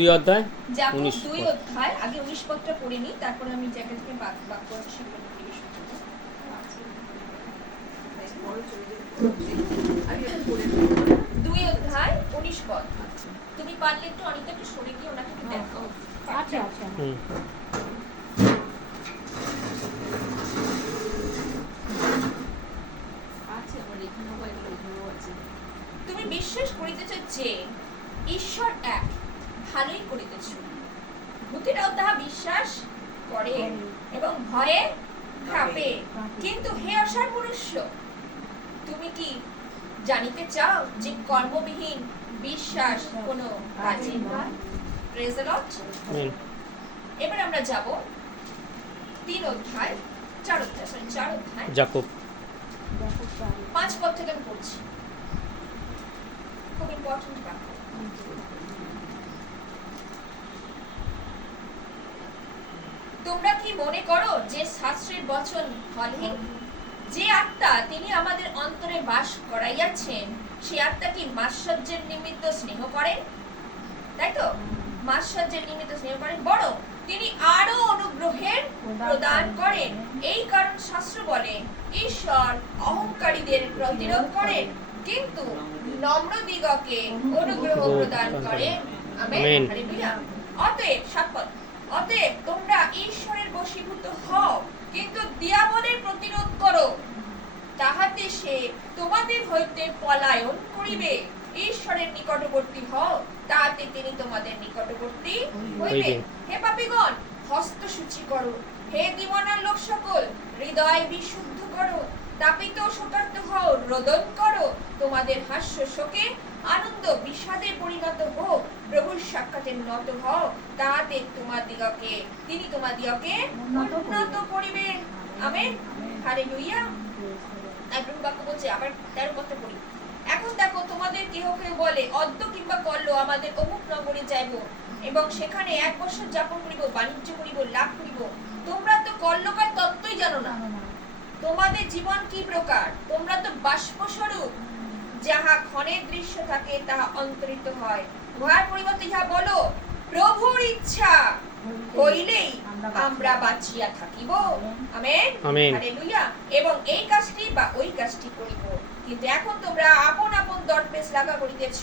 2 অধ্যায় যাকব 19 2 অধ্যায় আগে 19 পদটা পড়ে নি, তারপরে আমি জায়গা থেকে বাক্য আছে সেগুলো পরিবেশন করব। 2 অধ্যায় 19 পদ। তুমি পারলে একটু অনিতা একটু সরে গিয়ে ওনাকে একটু দেখো। আচ্ছা আচ্ছা। তুমি বিশ্বাস করিতেছ যে ঈশ্বর এক, ভালোই করিতেছ। ভূতেরাও তাহা বিশ্বাস করে এবং ভয়ে কাঁপে। কিন্তু হে অসার মনুষ্য, তুমি কি জানিতে চাও যে কর্মবিহীন বিশ্বাস কোনো কাজে নয়? Praise the Lord. এবার আমরা যাব 4 অধ্যায় যাকব 5 পদ থেকে আমি পড়ছি। খুব ইম্পর্টেন্ট বাক্য। তোমরা কি মনে করো যে শাস্ত্রের বচন ফলহীন? যে আত্মা তিনি আমাদের অন্তরে বাস করাইয়াছেন, সে আত্মা কি মাৎসর্যের নিমিত্ত স্নেহ করেন? তাই তো, মাৎসর্যের নিমিত্ত স্নেহ করেন, বড় তিনি আরো অনুগ্রহের প্রদান করেন। এই কারণ শাস্ত্র বলে, ঈশ্বর অহংকারীদের প্রতিরোধ করেন, কিন্তু নম্রদিগকে অনুগ্রহ প্রদান করেন। Amen, hallelujah. অতএব 7 পদ, অতএব তোমরা ঈশ্বরের বশীভূত হও, কিন্তু দিয়াবলের প্রতিরোধ করো, তাহাতে সে তোমাদের হইতে পলায়ন করিবে। ঈশ্বরের নিকটবর্তী হও, তাহাতে তিনি তোমাদের নিকটবর্তী হইবেন। হে পাপীগণ, হস্ত শুচি করো, হে দিওয়ানার লোক সকল, হৃদয় বিশুদ্ধ করো, তাপিত শোকার্ত হও, রোদন করো। তোমাদের হাস্য শোকে, আনন্দ বিষাদে পরিণত হোক। প্রভুর সাক্ষাতে নত হও, তাহাতে তিনি তোমাদিগকে উন্নত করিবেন। Amen, hallelujah. তাই প্রভু বাক্য বলছে, আবার 13 পদটা পড়ি। এখন দেখো, তোমাদের কেহ কেউ বলে, অদ্য কিংবা কল্য আমাদের অমুক নগরে যাইব এবং সেখানে 1 বছর যাপন করিব, বাণিজ্য করিব, লাভ করিব। তোমরা তো কল্যকার তত্ত্বই জানো না। তোমাদের জীবন কি প্রকার? তোমরা তো বাষ্পস্বরূপ, যাহা ক্ষণের দৃশ্য থাকে তাহা অন্তরিত হয়। উহার পরিবর্তে ইহা বলো, প্রভুর ইচ্ছা হইলেই আমরা বাঁচিয়া থাকিব। Amen, hallelujah. এবং এই কাজটি বা ওই কাজটি করিব। কিন্তু এখন তোমরা আপন আপন দর্পে শ্লাঘা করিতেছ।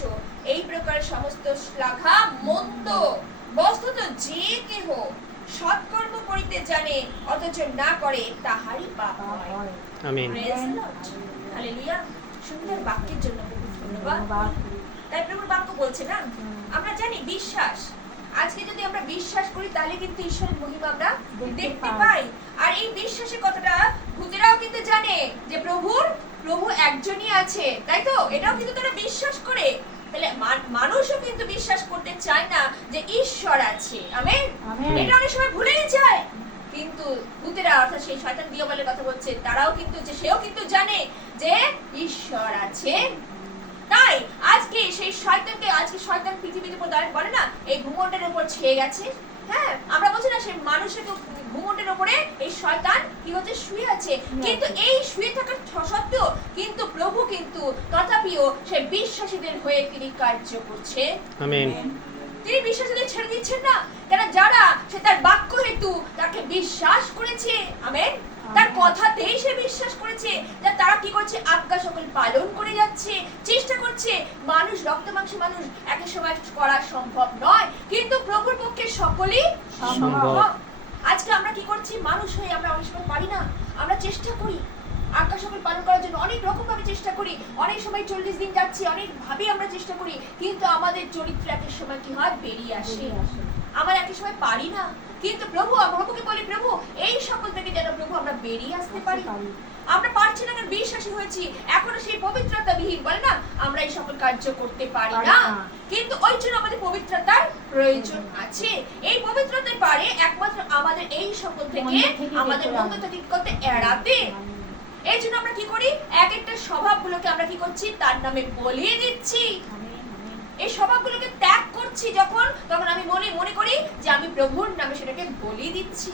এই প্রকার সমস্ত শ্লাঘা মন্দ। বস্তুত যে কেহ সৎকর্ম করিতে জানে অথচ না করে, তাহারই পাপ হয়। Amen, praise the Lord, hallelujah. সুন্দর বাক্যের জন্য বহুত ধন্যবাদ। তাই প্রভুর বাক্য বলছে না, আমরা জানি বিশ্বাস, আজকে যদি আমরা বিশ্বাস করি তাহলে কিন্তু ঈশ্বরের মহিমা আমরা দেখতে পাই। আর এই বিশ্বাসের কথাটা ভূতেরাও কিন্তু জানে যে প্রভু একজনই আছে, তাই তো, এটাও কিন্তু তারা বিশ্বাস করে। তাহলে মানুষও কিন্তু বিশ্বাস করতে চায় না যে ঈশ্বর আছে। আমেন, এটা অনেক সময় ভুলেই যায়। কিন্তু ভূতেরা, অর্থাৎ সেই শয়তান দিয়াবলের কথা বলছে, তারাও কিন্তু সেও কিন্তু জানে যে ঈশ্বর আছে। তাই আজকে সেই শয়তানকে, আজকে শয়তান পৃথিবীর উপর দাঁড়িয়ে বলে না, এই ভূমণ্ডলের উপর ছেয়ে গেছে। হ্যাঁ, আমরা বলছি না, সেই মানুষের ভূমণ্ডলের উপরে এই শয়তান কি হচ্ছে, শুয়ে আছে। কিন্তু এই শুয়ে থাকার সত্ত্বেও কিন্তু প্রভু কিন্তু তথাপিও সেই বিশ্বাসীদের হয়ে তিনি কার্য করছে। আমেন। তিনি বিশ্বাসীদের ছেড়ে দিচ্ছেন না, কেন যারা সে তার বাক্য হেতু তাকে বিশ্বাস করেছে। আমেন, তার কথাতেই সে বিশ্বাস করেছে, যে তারা কি করছে, আজ্ঞা সকল পালন করে যাচ্ছে, চেষ্টা করছে। মানুষ, রক্ত মাংস মানুষ এক সময় করা সম্ভব নয়, কিন্তু প্রভুর পক্ষে সকলই সম্ভব। আজকে আমরা কি করছি, মানুষ হয়ে আমরা অনেক সময় পারি না। আমরা চেষ্টা করি আজ্ঞা সকল পালন করার জন্য, অনেক রকম ভাবে চেষ্টা করি। অনেক সময় 40 দিন যাচ্ছে, অনেক ভাবে আমরা চেষ্টা করি, কিন্তু আমাদের চরিত্র এক সময় কি হয়, বেরিয়ে আসে। আমরা এক সময় পারি না, কিন্তু প্রভুকে বলি, প্রভু এই সকল থেকে যেন প্রভু আমরা বেরিয়ে আসতে পারি। আমরা পারছি না, কারণ বিশ্বাসী হয়েছি, এখনো সেই পবিত্রতা বিহীন, বলে না, আমরা এই সকল কার্য করতে পারি না। কিন্তু ওই জন্য আমাদের পবিত্রতার প্রয়োজন আছে। এই পবিত্রতা পারে একমাত্র আমাদের এই সকল থেকে, আমাদের মন্দ থেকে করতে এড়াতে। এই জন্য আমরা কি করি, এক একটা স্বভাবগুলোকে আমরা কি করছি, তার নামে বলিয়ে দিচ্ছি। এই স্বভাবগুলোকে ত্যাগ করছি যখন, তখন আমি মনে করি যে আমি প্রভুর নামে সেটাকে বলিয়ে দিচ্ছি।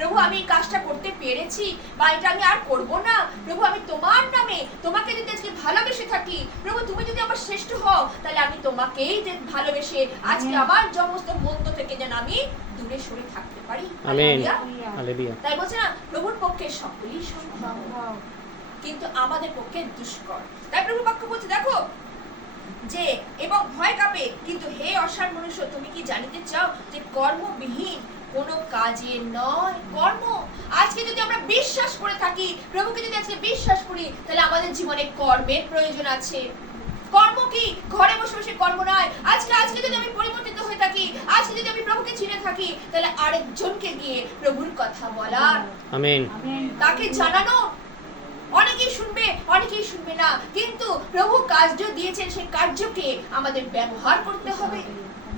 প্রভু আমি এই কাজটা করতে পেরেছি বা এটা আমি আর করব না। প্রভু আমি তোমার নামে তোমাকে যদি আজকে ভালোবেসে থাকি, প্রভু তুমি যদি আমার শ্রেষ্ঠ হও, তাহলে আমি তোমাকেই যে ভালোবেসে আজকে আমার সমস্ত মন্দ থেকে যেন আমি দূরে সরে থাকতে পারি। আমেন। হালেলুয়া। হালেলুয়া। তাই বলছে না প্রভুর পক্ষে সকলই সম্ভব, কিন্তু আমাদের পক্ষে দুষ্কর। তাই প্রভু বাক্য বলছে দেখো যে এবং ভয় কাঁপে, কিন্তু হে অসার মনুষ্য তুমি কি জানিতে চাও যে কর্মবিহীন কোনো কাজে নয় কর্ম। আজকে যদি আমরা বিশ্বাস করে থাকি, প্রভুকে যদি আজকে বিশ্বাস করি, তাহলে আমাদের জীবনে কর্মের প্রয়োজন আছে। কর্ম কি? ঘরে বসে বসে কর্ম নয়। আজকে যদি আমি পরিবর্তিত হয়ে থাকি, আজকে যদি আমি প্রভুকে চিনে থাকি, তাহলে আরেকজনকে গিয়ে প্রভুর কথা বলার, আমেন। তাকে জানানো। অনেকেই শুনবে, অনেকেই শুনবে না, কিন্তু প্রভু কার্য দিয়েছেন সেই কার্যকে আমাদের ব্যবহার করতে হবে।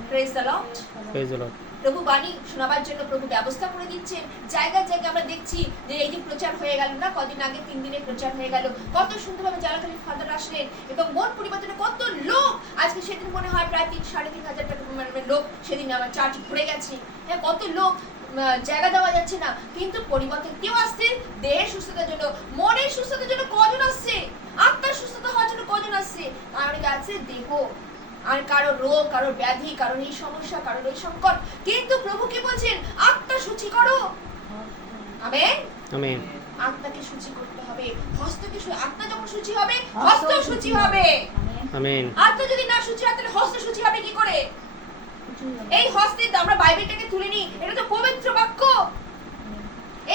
Praise the Lord. Praise the Lord. প্রভু বাণী শোনাবার জন্য প্রভু ব্যবস্থা করে দিচ্ছেন। জায়গায় জায়গায় আমরা দেখছি যে এই যে প্রচার হয়ে গেল না, কদিন আগে 3 দিনের প্রচার হয়ে গেল, কত সুন্দরভাবে জালাখালী ফাদার আসলেন এবং মন পরিবর্তনে কত লোক। আজকে সেদিন মনে হয় প্রায় 3-3,500 লোক সেদিন আমার চার্চ ভরে গেছে। হ্যাঁ, কত লোক, জায়গা দেওয়া যাচ্ছে না, কিন্তু পরিবর্তন কেউ আসছে দেহের সুস্থতার জন্য, মনের সুস্থতার জন্য কজন আসছে, আত্মার সুস্থতা হওয়ার জন্য কজন আসছে। আর আছে দেহ, আর কারো রোগ, কারো ব্যাধি, কারোর এই সমস্যা, কারোর এই সংকট, কিন্তু প্রভু কি বলছেন? আত্মা শুচি করো। আমেন। আমেন। আত্মাকে শুচি করতে হবে, হস্তকে আত্মা যখন শুচি হবে হস্ত শুচি হবে। আমেন। আত্মা যদি না শুচি হয় তাহলে হস্ত শুচি হবে কি করে? এই হস্তে আমরা বাইবেলটাকে তুলে নিই, এটা তো পবিত্র বাক্য।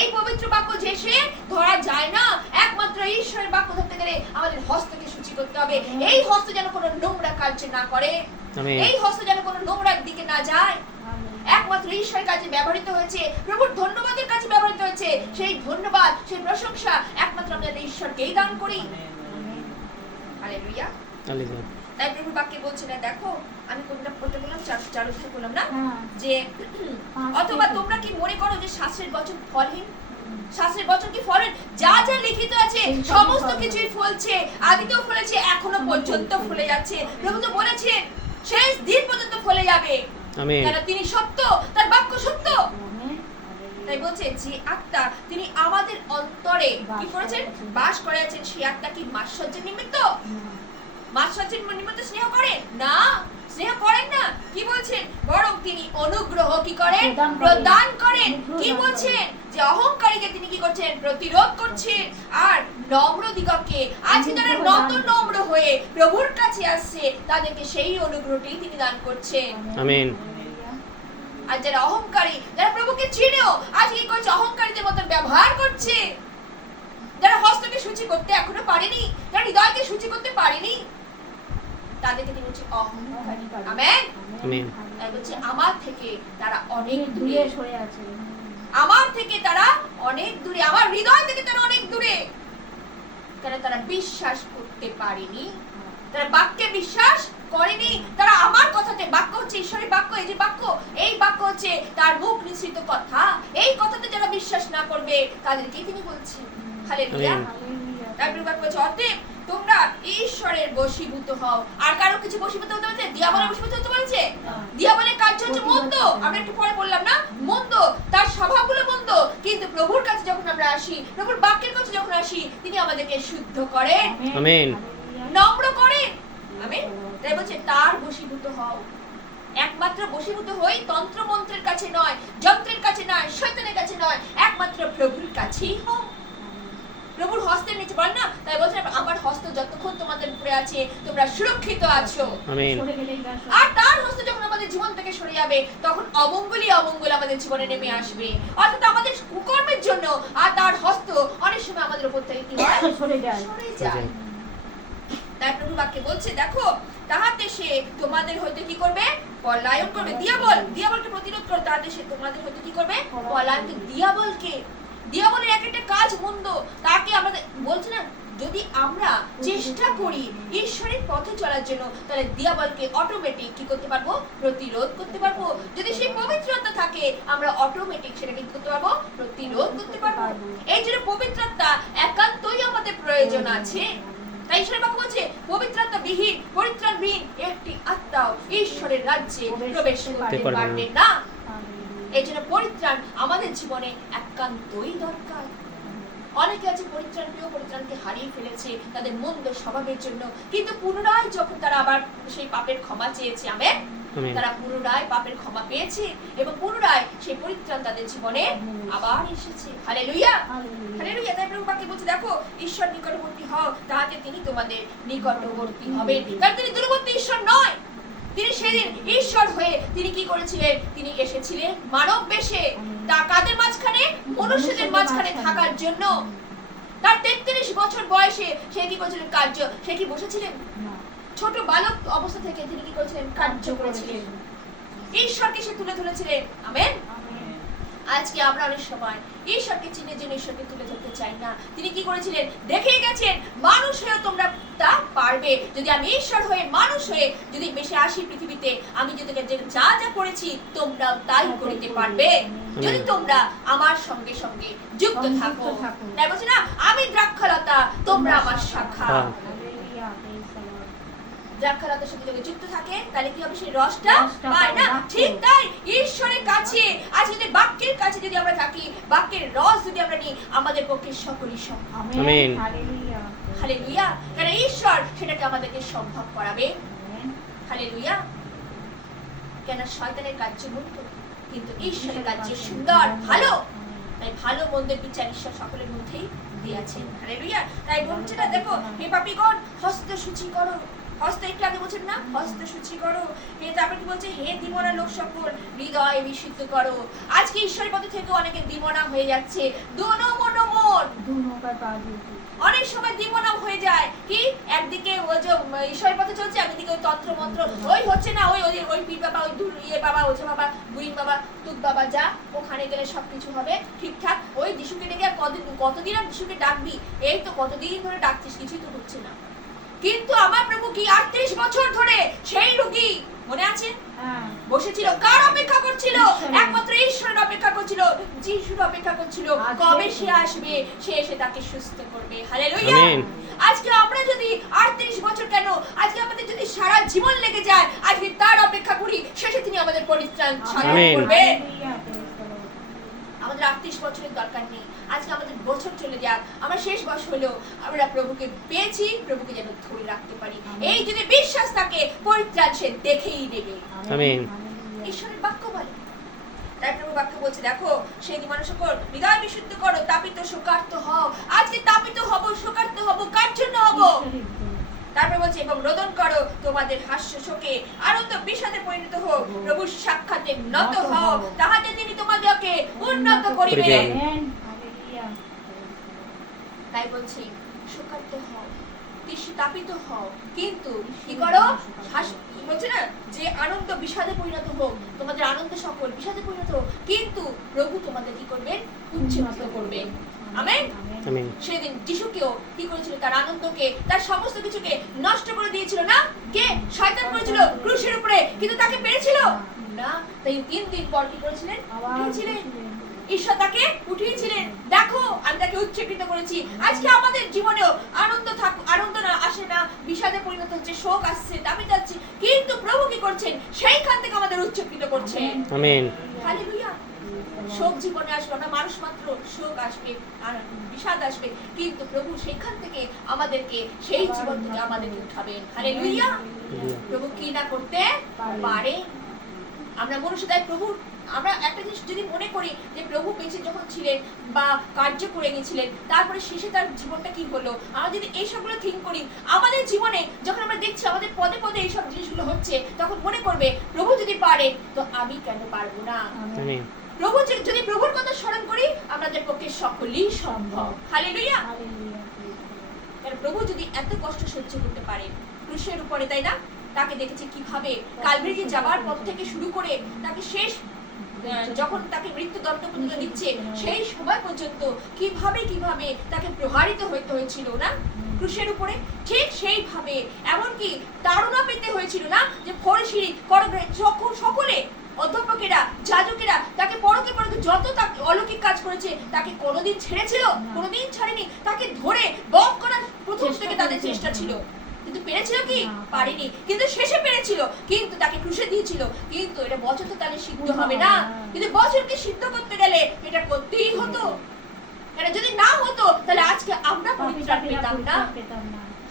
এই পবিত্র বাক্য যে সে ধরা যায় না, একমাত্র ঈশ্বরের বাক্য ধরতে গেলে আমাদের হস্তকে শুচি করতে হবে। এই হস্ত যেন কোনো নোংরা কাজ না করে, এই হস্ত যেন কোনো নোংরার দিকে না যায়। একমাত্র ঈশ্বরের কাছে ব্যবহৃত হয়েছে, প্রভুর ধন্যবাদের কাছে ব্যবহৃত হয়েছে। সেই ধন্যবাদ, সেই প্রশংসা একমাত্র আমরা ঈশ্বরকেই দান করি। হালেলুয়া। হালেলুয়া। তাই প্রভুর বাক্যে বলছে না, দেখো আমি কোনটা পড়তে বললাম, 4 অধ্যায় বললাম না, যে অথবা তোমরা কি মনে করো যে শাস্ত্রের বচন ফলহীন? শাস্ত্রের বচন কি ফলহীন? যা যা লিখিত আছে সমস্ত কিছুই ফলছে, আদিতেও ফলেছে, এখনো পর্যন্ত ফলে যাচ্ছে। প্রভু তো বলেছেন শেষ দিন পর্যন্ত ফলে যাবে। আমেন। কারণ তিনি সত্য, তার বাক্য সত্য। তাই বলছে যে আত্মা তিনি আমাদের অন্তরে কি করেছেন? বাস করেছেন। সেই আত্মা কি মাৎসর্যের নিমিত্ত? মাৎসর্যের নিমিত্ত স্নেহ করেন না, স্নেহ করেন না। কি বলছেন? বরং তিনি অনুগ্রহ কি করেন? প্রদান করেন। কি বলছেন? যে অহংকারীকে তিনি কি করছেন? প্রতিরোধ করছেন। আর নম্র দিগকে, আজকে যারা নম্র হয়ে প্রভুর কাছে আসছে, তাদেরকে সেই অনুগ্রহটি তিনি দান করছেন। আমেন। আর যারা অহংকারী, যারা প্রভুকে চিনেও আজ কি করছে? অহংকারীদের মতন ব্যবহার করছে। যারা হস্তকে শুচি করতে এখনো পারেনি, যারা হৃদয়কে শুচি করতে পারেনি, তাদেরকে তিনি বলছে অহংকারী। আমেন। আমেন। তাই বলছে আমার থেকে তারা অনেক দূরে সরে আছে, আমার থেকে তারা অনেক দূরে, আমার হৃদয় থেকে তারা অনেক দূরে। কারণ তারা বিশ্বাস করতে পারেনি, তারা বাক্যে বিশ্বাস করেনি, তারা আমার কথাতে, বাক্য হচ্ছে ঈশ্বরের বাক্য, এই যে বাক্য, এই বাক্য হচ্ছে তার মুখ নিঃসৃত কথা, এই কথাতে যারা বিশ্বাস না করবে তাদেরকে তিনি বলছেন। হালেলুয়া। তাই প্রভু বলছে অতএব তোমরা ঈশ্বরের বশীভূত হও। আর কারো কিছু বশীভূত হতে বলছে? দিয়াবলের বশীভূত হতে বলছে? দিয়াবলের কাজ হচ্ছে মন্দ, আমরা একটু পরে বললাম না, মন্দ, তার স্বভাবগুলো মন্দ। কিন্তু প্রভুর কাছে যখন আমরা আসি, প্রভুর বাক্যের কাছে যখন আসি, তিনি আমাদেরকে শুদ্ধ করেন, আমেন। নম্র করেন। আমেন। তাই বলছে তার বশীভূত হও। একমাত্র বশীভূত হই তন্ত্র মন্ত্রের কাছে নয়, যন্ত্রের কাছে নয়, শয়তানের কাছে নয়, একমাত্র প্রভুর কাছেই হও। প্রভুর হস্তের নিচে বল না, তাই বলছে আমার হস্ত যতক্ষণ তোমাদের উপরে আছে তোমরা সুরক্ষিত আছো। আমেন। আর তার হস্ত যখন আমাদের জীবন থেকে সরে যাবে, তখন অমঙ্গলই অমঙ্গল আমাদের জীবনে নেমে আসবে, অর্থাৎ আমাদের কুকর্মের জন্য। আর তার হস্ত অনেক সময় আমাদের উপর থেকে কি হয়? সরে যায়। তাই প্রভু বাক্যে বলছে দেখো তাহাতে সে তোমাদের হইতে কি করবে? পলায়ন করবে। দিয়াবলকে প্রতিরোধ করো, তাহাতে সে তোমাদের হইতে কি করবে? পলায়ন। দিয়াবলের এক একটা কাজ মন্দ, তাকে আমাদের বলছে না, যদি আমরা চেষ্টা করি ঈশ্বরের পথে চলার জন্য, তাহলে দিয়াবলকে অটোমেটিক কি করতে পারবো? প্রতিরোধ করতে পারবো। যদি সেই পবিত্রতা থাকে, আমরা অটোমেটিক সেটাকে কি করতে পারবো? প্রতিরোধ করতে পারবো। এই জন্য পবিত্রতা একান্তই আমাদের প্রয়োজন আছে। তাই ঈশ্বরের বাক্য বলছে পবিত্রতা বিহীন, পরিত্রাণবিহীন একটি আত্মাও ঈশ্বরের রাজ্যে প্রবেশ করতে পারবে না। এই জন্য পরিত্রাণ আমাদের জীবনে একান্তই দরকার। অনেকে আছে পরিত্রাণ প্রিয় পরিত্রাণকে হারিয়ে ফেলেছে তাদের মন্দ স্বভাবের জন্য, কিন্তু পুনরায় যখন তারা আবার সেই পাপের ক্ষমা চেয়েছে, আমেন, তারা পুনরায় পাপের ক্ষমা পেয়েছে এবং পুনরায় সেই পরিত্রাণ তাদের জীবনে আবার এসেছে। Hallelujah, hallelujah. তাই প্রভু বাক্যে বলছে, দেখো ঈশ্বর নিকটবর্তী হও, তাহাতে তিনি তোমাদের নিকটবর্তী হবেন। কারণ তিনি দূরবর্তী ঈশ্বর নয়, তিনি সেদিন ঈশ্বর হয়ে তিনি কি করেছিলেন, তিনি এসেছিলেন মানব বেশে। তা কাদের মাঝখানে? মনুষ্যদের মাঝখানে থাকার জন্য। তার 33 বছর বয়সে সে কি করেছিলেন? কার্য। সে কি বসেছিলেন? ছোট বালক অবস্থা থেকে তিনি কি করেছিলেন? কার্য করেছিলেন। ঈশ্বরকে সে তুলে ধরেছিলেন। আমেন। আজকে আমরা অনেক সময় ঈশ্বরকে চিনে জন্য ঈশ্বরকে তুলে ধরতে চাই না। তিনি কি করেছিলেন? দেখেই গেছেন, মানুষ হয়ে তোমরা তা পারবে। যদি আমি ঈশ্বর হয়ে মানুষ হয়ে যদি বেশি আসি পৃথিবীতে, আমি যদি যা যা করেছি তোমরাও তাই করিতে পারবে, যদি তোমরা আমার সঙ্গে সঙ্গে যুক্ত থাকো। তাই বলছি না, আমি দ্রাক্ষালতা, তোমরা আমার শাখা। দ্রাক্ষালতার সাথে যদি যুক্ত থাকে তাহলে কি হবে? সেই রসটা পায় না। ঠিক তাই ঈশ্বরের কাছে আজ যদি বাক্যের কাছে যদি আমরা থাকি, বাক্যের রস যদি আমরা নিই, আমাদের পক্ষে সকলই সম্ভব। Amen, hallelujah, hallelujah. কারণ ঈশ্বর সেটাকে আমাদেরকে সম্ভব করাবে। হালেলুয়া। কেন শয়তানের কার্য মন্দ, কিন্তু ঈশ্বরের কার্য সুন্দর, ভালো। তাই ভালো মন্দের বিচার ঈশ্বর সকলের মধ্যেই দিয়েছেন। হালেলুয়া। তাই বলছে না, দেখো হে পাপীগণ, হস্ত শুচি করো। হস্ত একটু আগে বলছেন না, হস্ত শুচি করো। তারপর কি বলছে? হে দিমনা লোক সকল, হৃদয় বিশুদ্ধ করো। আজকে ঈশ্বরের পথে থেকে অনেকে দিমনা হয়ে যাচ্ছে। দোনো মনো মন, অনেক সময় দিমনা হয়ে যায়। কি একদিকে ওই যে ঈশ্বরের পথে চলছে, একদিকে ওই তন্ত্র মন্ত্র, ওই হচ্ছে না, ওই ওই পীর বাবা, ওই ইয়ে বাবা, ওঝা বাবা, বুড়িন বাবা, তুত বাবা, যা ওখানে গেলে সবকিছু হবে ঠিকঠাক। ওই যিশুকে ডেকে আর কতদিন আর যিশুকে ডাকবি? এই তো কতদিন ধরে ডাকছিস, কিছুই তো হচ্ছে না। কিন্তু আমার প্রভু কি 38 বছর ধরে সেই রোগী, মনে আছে, বসেছিল। কার অপেক্ষা করছিল? একমাত্র ঈশ্বরের অপেক্ষা করছিল, যিশুর অপেক্ষা করছিল কবে সে আসবে, সে এসে তাকে সুস্থ করবে। হালেলুয়া। আজকে আমরা যদি 38 বছর কেন, আজকে আমাদের যদি সারা জীবন লেগে যায়, আজকে তার অপেক্ষা করি, শেষে তিনি আমাদের পরিত্রাণ সাধন করবেন। আমাদের 38 বছরের দরকার নেই। আজকে আমাদের বছর চলে যাক, আমরা শেষ বছর হলেও আমরা প্রভুকে পেয়েছি, প্রভুকে যেন ধরে রাখতে পারি। এই যদি বিশ্বাস থাকে, পরিত্রাণ সে দেখেই দেবে। আমেন। ঈশ্বরের বাক্য বলে। তাই প্রভু বাক্য বলছে, দেখো সেই দিমান সকল হৃদয় বিশুদ্ধ করো, তাপিত শোকার্ত হও। আজকে তাপিত হব, শোকার্ত হব, কার জন্য হব? তারপরে বলছে, এবং রোদন করো তোমাদের হাস্য শোকে, আনন্দ বিষাদে পরিণত হোক। প্রভুর সাক্ষাতে নত হও, তাহাতে তিনি তোমাদেরকে উন্নত করিবেন। তাই বলছি, শোকার্ত হও, তাপিত হও, কিন্তু কি করো? বলছে না যে আনন্দ বিষাদে পরিণত হোক, তোমাদের আনন্দ সকল বিষাদে পরিণত হোক, কিন্তু প্রভু তোমাদের কি করবেন? উজ্জীবিত করবেন। আমেন। সেদিন যিশুকেও কি করেছিল? তার আনন্দকে, তার সমস্ত কিছুকে নষ্ট করে দিয়েছিল না? কে? শয়তান করেছিল ক্রুশের উপরে, কিন্তু তাকে পেরেছিল না। তাই 3 দিন পর কি করেছিলেন? উঠিয়েছিলেন। ঈশ্বর তাকে উঠিয়েছিলেন। দেখো আমি তাকে উচ্চীকৃত করেছি। আজকে আমাদের জীবনেও আনন্দ না আসে না, বিষাদে পরিণত হচ্ছে, শোক আসছে, দাবি যাচ্ছে, কিন্তু প্রভু কি করছেন? সেইখান থেকে আমাদের উচ্চীকৃত করছেন। আমেন। হালেলুয়া। শোক জীবনে আসবে, আমরা মানুষ মাত্র, শোক আসবে আর বিষাদ আসবে, কিন্তু প্রভু সেখান থেকে আমাদেরকে, সেই জীবন থেকে আমাদেরকে উঠাবেন। হালেলুয়া। প্রভু কি না করতে পারে? আমরা মনুষ্য, তাই প্রভু, আমরা একটা জিনিস যদি মনে করি যে প্রভু বেঁচে যখন ছিলেন বা কার্য করে গেছিলেন, তারপরে শেষে তার জীবনটা কি হলো, আমরা যদি এইসবগুলো থিঙ্ক করি, আমাদের জীবনে যখন আমরা দেখছি আমাদের পদে পদে এইসব জিনিসগুলো হচ্ছে, তখন মনে করবে প্রভু যদি পারে তো আমি কেন পারবো না? প্রভু যদি প্রভুর কথা স্মরণ করি, আমাদের পক্ষে সকলই সম্ভব। হালেলুয়া। কারণ প্রভু যদি এত কষ্ট সহ্য করতে পারে ক্রুশের উপরে, তাই না? তাকে দেখেছি কিভাবে কালভারিতে যাবার পথ থেকে শুরু করে তাকে শেষ যখন তাকে মৃত্যুদণ্ড পর্যন্ত দিচ্ছে, সেই সময় পর্যন্ত কিভাবে তাকে প্রহারিত হইতে হয়েছিল না ক্রুশের উপরে। ঠিক সেইভাবে এমনকি তাড়না পেতে হয়েছিল না, যে ফরিসি সকলে অধ্যাপকেরা, যাজকেরা তাকে পরকে যত তাকে অলৌকিক কাজ করেছে, তাকে কোনোদিন ছেড়েছিল? কোনোদিন ছাড়েনি। তাকে ধরে বধ করার প্রথম থেকে তাদের চেষ্টা ছিল, কিন্তু পেরেছিল কি? পারেনি। কিন্তু শেষে পেরেছিল, কিন্তু তাকে ক্রুশে দিয়েছিল। কিন্তু এটা বছর তো তাহলে সিদ্ধ হবে না, কিন্তু বছরকে সিদ্ধ করতে গেলে এটা করতেই হতো। এটা যদি না হতো তাহলে আজকে আমরা পরিত্রাণ পেতাম না।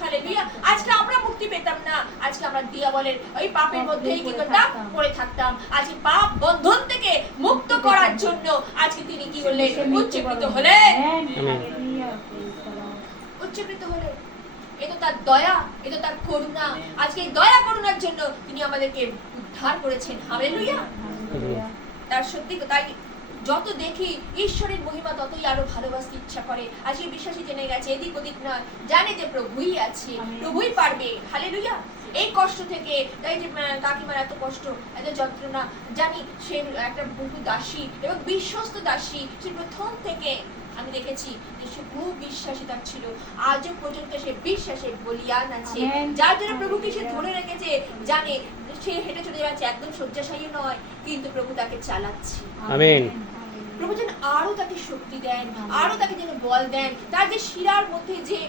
হালেলুয়া। আজকে আমরা মুক্তি পেতাম না, আজকে আমরা দিয়াবলের ওই পাপের মধ্যেই কি করতাম? পড়ে থাকতাম। আজকে পাপ বন্ধন থেকে মুক্ত করার জন্য আজকে তিনি কি হলেন? উচ্চীকৃত হলেন। উচ্চীকৃত হলেন। এ তো তার দয়া, এ তো তার করুণা। আজকে এই দয়া করুণার জন্য তিনি আমাদেরকে উদ্ধার করেছেন। হালেলুয়া। তার সত্যি তাই যত দেখি ঈশ্বরের মহিমা ততই আরো ভালোবাসতে ইচ্ছা করে। আজকে বিশ্বাসী জেনে গেছে এদিক ওদিক নয়, জানে যে প্রভুই আছে, প্রভুই পারবে। হালেলুয়া। এই কষ্ট থেকে, তাই যে কাকিমার এত কষ্ট, এত যন্ত্রণা, জানি সে একটা বহু দাসী এবং বিশ্বস্ত দাসী। সে প্রথম থেকে আমি দেখেছি যে সে খুব বিশ্বাসী তার ছিল, আজও পর্যন্ত সে বিশ্বাসে বলিয়ান আছে। যার জন্য প্রভুকে সে ধরে রেখেছে, জানে সে হেঁটে চলে যাচ্ছে, একদম শয্যাশায়ী নয়, কিন্তু প্রভু তাকে চালাচ্ছে। আমেন। প্রভু যেন আরো তাকে শক্তি দেন, আরো তাকে যেন বল দেন। তার যে শিরার মধ্যে যে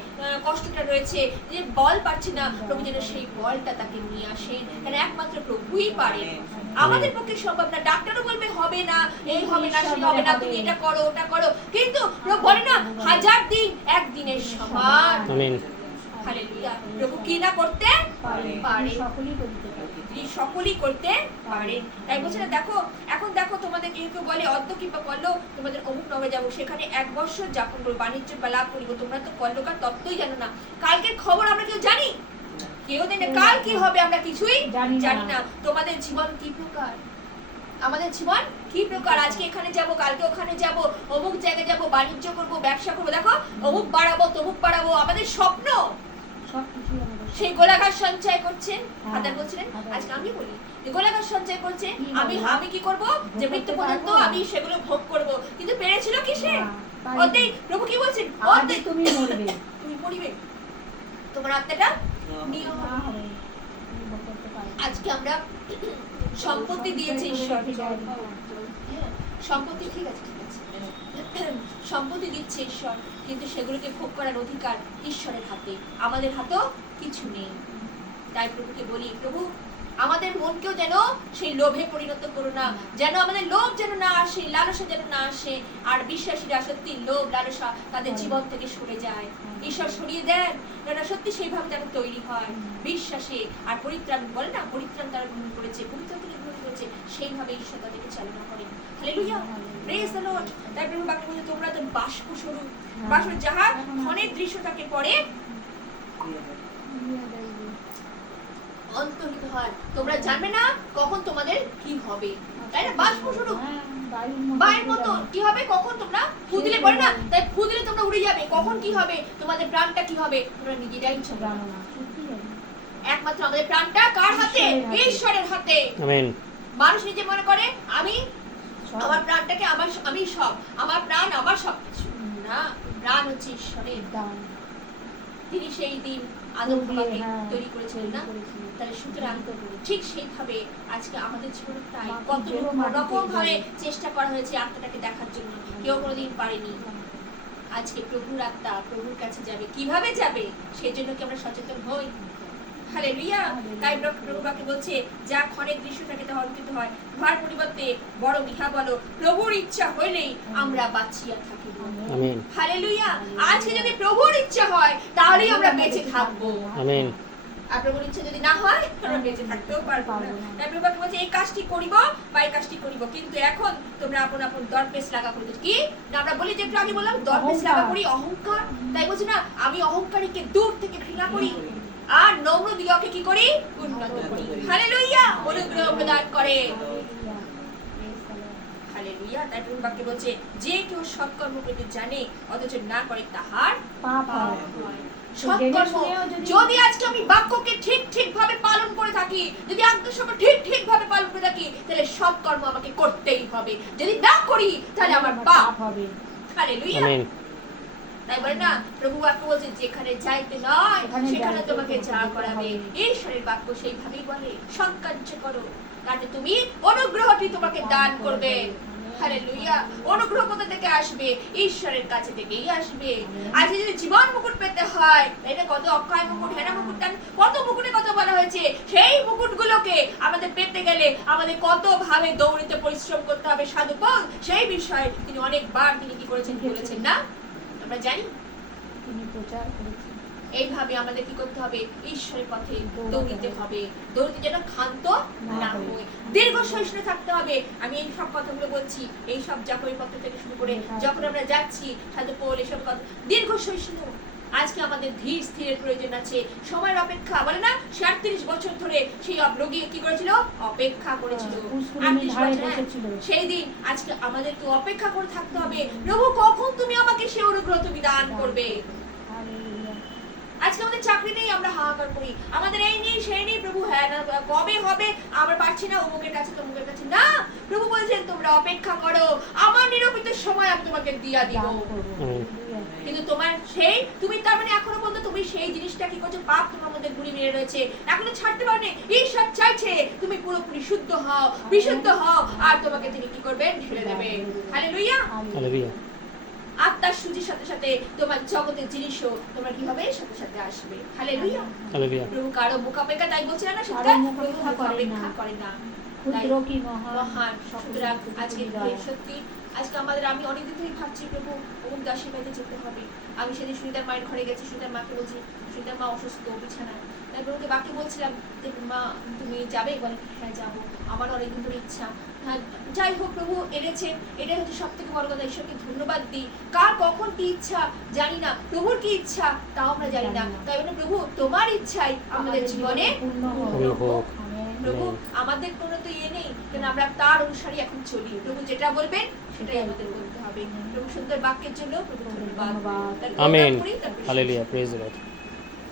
কষ্টটা রয়েছে, যে বল পাচ্ছে না, প্রভু যেন সেই বলটা তাকে নিয়ে আসেন। কারণ একমাত্র প্রভুই পারেন, আমাদের পক্ষে সম্ভব না। ডাক্তারও বলবে হবে না, এই হবে না, সেই হবে না, তুমি এটা করো, ওটা করো, কিন্তু প্রভু বলে না 1000 দিন একদিনের সমান। আমেন। হালেলুয়া। প্রভু কি না করতে পারে? সকলই করতে পারে। তাই বলছে না, দেখো এখন দেখো তোমাদের কেউ কেউ বলে অদ্য কিংবা করলো তোমাদের অমুক নবে যাবো, সেখানে 1 বছর যাপন করবো, বাণিজ্য বা লাভ করিব। তোমরা তো কল্যকার তত্ত্বই জানো না। কালকের খবর আমরা কেউ জানি? কেউ জানি না। কাল কি হবে আমরা কিছুই জানি না। তোমাদের জীবন কি প্রকার, আমাদের জীবন কি প্রকার? আজকে এখানে যাব, কালকে ওখানে যাব, অমুক জায়গায় যাব, বাণিজ্য করব, ব্যবসা করবো, দেখো অমুক বাড়াবো, তমুক বাড়াবো, আমাদের স্বপ্ন। সেই গোলাঘাট সঞ্চয় করছেন, ফাদার বলছিলেন। আজকে আমি বলি যে গোলাঘাট সঞ্চয় করছে, আমি কি করব? যে মৃত্যু পর্যন্ত আমি সেগুলো ভোগ করব। কিন্তু পেরেছিল কি সে? ওতেই প্রভু কি বলছেন? ওতেই তুমি মরবে, তুমি মরিবে, তোমার আত্মাটা নিয়ে হবে। আজকে আমরা সম্পত্তি দিয়েছে ঈশ্বর, সম্পত্তি ঠিক আছে, সম্পত্তি দিচ্ছে ঈশ্বর, কিন্তু সেগুলোকে ভোগ করার অধিকার ঈশ্বরের হাতে, আমাদের হাতেও কিছু নেই। তাই প্রভুকে বলি, প্রভু আমাদের মনকেও যেন সেই লোভে পরিণত করো না, যেন আমাদের লোভ যেন না আসে, লালসা যেন না আসে। আর বিশ্বাসীরা সত্যি লোভ লালসা তাদের জীবন থেকে সরে যায়, ঈশ্বর সরিয়ে দেন, যেন সত্যি সেইভাবে যেন তৈরি হয় বিশ্বাসে। আর পরিত্রাণ বলে না, পরিত্রাণ তারা গ্রহণ করেছে, পরিত্রাণ থেকে গ্রহণ করেছে, সেইভাবে ঈশ্বর তাদেরকে চালনা করেন। Hallelujah, praise the Lord. তাই প্রভু বাক্যে বলে তোমরা তো বাষ্প স্বরূপ, বাষ্প যাহা ক্ষণের দৃশ্যটাকে পরে অন্তর্হিত হয়। তোমরা জানবে না কখন তোমাদের কি হবে, তাই না? বাষ্প স্বরূপ বায়ুর মতো কি হবে, কখন তোমরা ফু দিলে পড়ে না, তাই ফু দিলে তোমরা উড়ে যাবে। কখন কি হবে, তোমাদের প্রাণটা কি হবে, তোমরা নিজেরাই জানো না। একমাত্র আমাদের প্রাণটা কার হাতে? ঈশ্বরের হাতে। আমেন। মানুষ নিজে মনে করে আমি আমার প্রাণটাকে আমি সব, আমার প্রাণ আমার সবকিছু না। প্রাণ হচ্ছে ঈশ্বরের দান। তিনি সেই দিন আদম হাওয়াকে তৈরি করেছিলেন না? তাহলে সুতরাং ঠিক সেইভাবে আজকে আমাদের জীবনে তাই কত রকম ভাবে চেষ্টা করা হয়েছে আত্মাটাকে দেখার জন্য, কেউ কোনোদিন পারেনি। আজকে প্রভুর আত্মা প্রভুর কাছে যাবে, কিভাবে যাবে সেই জন্য কি আমরা সচেতন হই? হালেলুয়া। তাই প্রভু বাক্যে বলছে যা ক্ষণের দৃশ্যটাকে তা অর্পিত হয়, উহার পরিবর্তে বড় ইহা বলো প্রভুর ইচ্ছা হইলেই আমরা বাঁচিয়া থাকিব। আমেন। হালেলুয়া। আজকে যদি প্রভুর ইচ্ছা হয় তাহলেই আমরা বেঁচে থাকবো। আমেন। আর প্রভুর ইচ্ছা যদি না হয় আমরা বেঁচে থাকতেও পারবো না। তাই প্রভু বাক্যে বলছে এই কাজটি করিব বা এই কাজটি করিব, কিন্তু এখন তোমরা আপন আপন দরপেশ লাগা করিতে। কি না আমরা বলি যে একটু আগে বললাম দরপেশ লাগা করি, অহংকার। তাই বলছি না আমি অহংকারীকে দূর থেকে ঘৃণা করি আর নম্র দিগকে কি করি? উন্নত করি। হালেলুয়া। অনুগ্রহ প্রদান করে। হালেলুয়া। তাই প্রভু বাক্যে বলছে যে কেউ সৎকর্ম করতে জানে অথচ না করে তাহার পাপ হয়। সৎকর্ম যদি আজকে আমি বাক্যকে ঠিক ভাবে পালন করে থাকি, যদি আত্মসংযম ঠিক ভাবে পালন করে থাকি, তাহলে সৎকর্ম আমাকে করতেই হবে। যদি না করি তাহলে আমার পাপ হবে। হালেলুয়া। তাই বলে না প্রভু বাক্য বলছে যেখানে যাইতে নয় সেখানে তোমাকে যা করাবে। ঈশ্বরের বাক্য সেইভাবেই বলে সৎকার্য করো, তাতে তুমি অনুগ্রহটি তোমাকে দান করবে। হালেলুয়া। অনুগ্রহ কোথা থেকে আসবে? ঈশ্বরের কাছে থেকেই আসবে। আজকে যদি জীবন মুকুট পেতে হয়, এটা কত অক্ষয় মুকুট, হেনা মুকুট, কত মুকুটে কত বলা হয়েছে, সেই মুকুটগুলোকে আমাদের পেতে গেলে আমাদের কত ভাবে দৌড়িতে পরিশ্রম করতে হবে। সাধু পৌল সেই বিষয়ে তিনি অনেকবার তিনি কি করেছেন বলেছেন না, আমরা জানি। তিনি প্রচার করেছেন। এইভাবে আমাদের কি করতে হবে? ঈশ্বরের পথে দৌড়িতে হবে, দৌড়িতে যেন ক্ষান্ত না হই, দীর্ঘ সহিষ্ণু থাকতে হবে। আমি এই সব কথাগুলো বলছি, এই সব জাকরের পত্র থেকে শুরু করে যখন আমরা যাচ্ছি, সাধু পৌল এসব কথা, দীর্ঘ সহিষ্ণু। আজকে আমাদের ধীর স্থিরের প্রয়োজন আছে, সময়ের অপেক্ষা। বলে না 37 বছর ধরে সেই রোগী কি করেছিল? অপেক্ষা করেছিল। 38 বছর, সেই দিন আজকে আমাদেরকে অপেক্ষা করে থাকতে হবে। প্রভু কখন তুমি আমাকে সেই অনুগ্রহ তুমি দান করবে? আজকে আমাদের চাকরি নেই, আমরা হাহাকার করি, আমাদের এই নেই সেই নেই, প্রভু হ্যাঁ না কবে হবে, আমরা পারছি না, অমুকের কাছে তমুকের কাছে। না, প্রভু বলছেন তোমরা অপেক্ষা করো, আমার নিরূপিত সময় আমি তোমাকে দিয়া দিব। কিন্তু তোমার সেই তুমি তার মানে এখনো পর্যন্ত তুমি সেই জিনিসটা কি করছো? পাপ তোমার মধ্যে ঘুরি মেরে রয়েছে, এখনো ছাড়তে পারোনি। ঈশ্বর চাইছে তুমি পুরোপুরি শুদ্ধ হও, বিশুদ্ধ হও, আর তোমাকে তিনি কি করবেন? ঢেলে দেবেন। হালেলুয়া। হালেলুয়া। আত্মার সুজির সাথে সাথে তোমার জগতের জিনিসও তোমার কি হবে? সাথে সাথে আসবে। হালেলুয়া। হালেলুয়া। প্রভু কারো মুখ অপেক্ষা, তাই বলছিলেন না সেটা, প্রভু মুখ অপেক্ষা করে না। ক্ষুদ্র কি মহান। সুতরাং আজকে সত্যি আজকে আমাদের, আমি অনেকদিন ধরেই ভাবছি প্রভু অমুক দাসীর বাড়িতে যেতে হবে। আমি সেদিন সুনিতার মায়ের ঘরে গেছি, সুনিতার মাকে বলছি, সুনিতার মা অসুস্থ বিছানায়, তাই প্রভুকে বাকি বলছিলাম যে মা তুমি যাবে? বলে হ্যাঁ যাবো, আমার অনেকদিন ধরে ইচ্ছা। হ্যাঁ যাই হোক, প্রভু এনেছেন, এটাই হচ্ছে সব থেকে বড় কথা। ঈশ্বরকে ধন্যবাদ দিই। কার কখন কি ইচ্ছা জানি না, প্রভুর কি ইচ্ছা তাও আমরা জানি না। তাই বলে প্রভু তোমার ইচ্ছাই আমাদের জীবনে পূর্ণ হোক। প্রভু আমাদের কোনো তো ইয়ে নেই, কেন আমরা তার অনুসারী এখন চলি। প্রভু যেটা বলবেন সেটাই আমাদের করতে হবে। প্রভু সুন্দর বাক্যের জন্য প্রভু ধন্যবাদ। Amen. Hallelujah. Praise the Lord.